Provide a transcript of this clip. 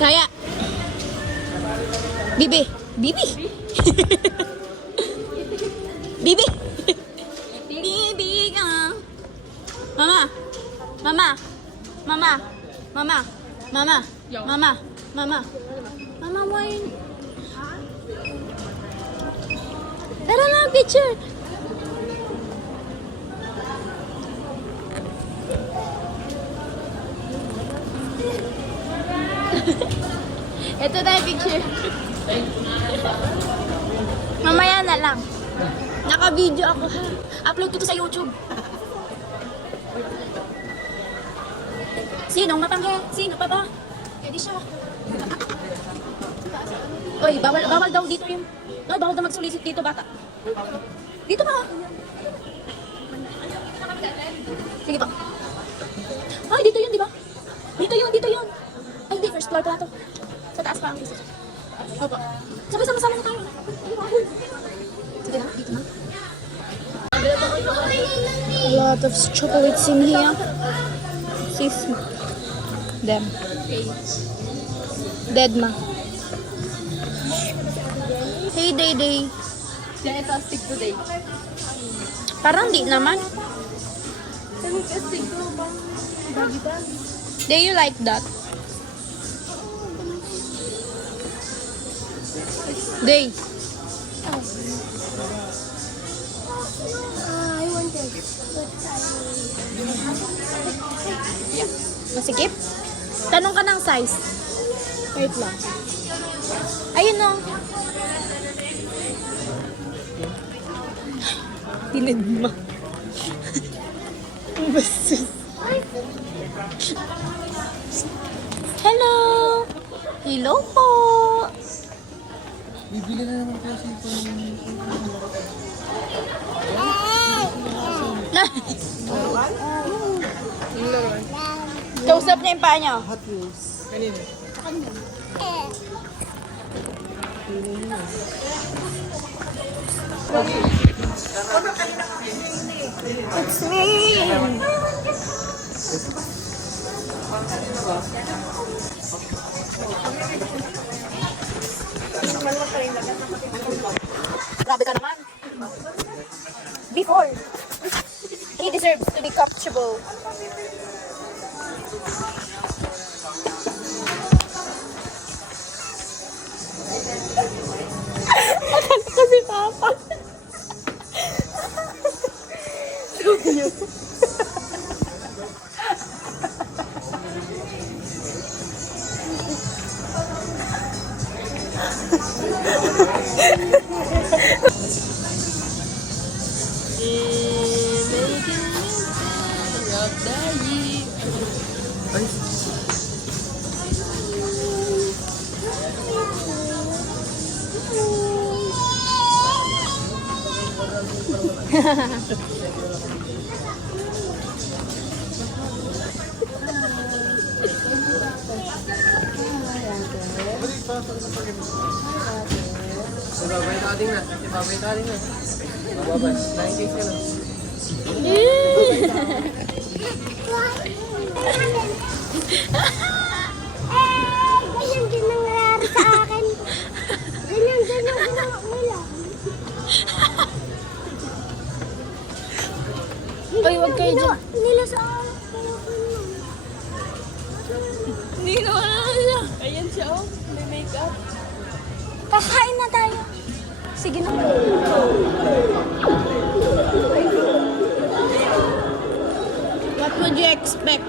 Kaya. Bibi. Bibi. Bibi. Bibi ka. Mama. Mama. Mama. Mama. Mama. Mama. Mama. Mama, why? Tara na, picture. Ito tayo picture. Mamaya na lang. Naka-video ako ha. Upload ko to sa YouTube. Sino matanghe? Sino pa ba? Pwede siya. Oy, bawal daw dito yung... Oy, bawal daw mag-solicit dito, bata. Dito pa. Sige pa. Ay, dito yun, di ba? Dito yun. Ay, hindi. First floor pa to. Sa taas pa ang isa. Opo. Sama-sama na tayo. Sige na, dito na. A lot of chocolates in here. Sis. Them. Dead ma. Hey, Day. Yan ito, stick today. Parang di naman. Stick to ba? Bagitan. Do you like that? Day. I want it. Masikip? Tanong ka ng size. Wait lang. Ayun o. Tinagma. Bastos. Hello! Hello po! Bibili na naman kasi Kausap niya yung paa niya. Hot Wheels. Kanina. It's me! Grabe ka naman. Before, he deserves to be comfortable. Akala ko si Papa. Ibabay na. Bababa. 9K ka lang. Ganyan din nangyayari sa akin. Ganyan ginawa nila. Ay, huwag kayo dyan. Nila sa akin. Hindi naman siya. Ayan siya, oh. May makeup. Kakain na tayo. Sige na. What would you expect?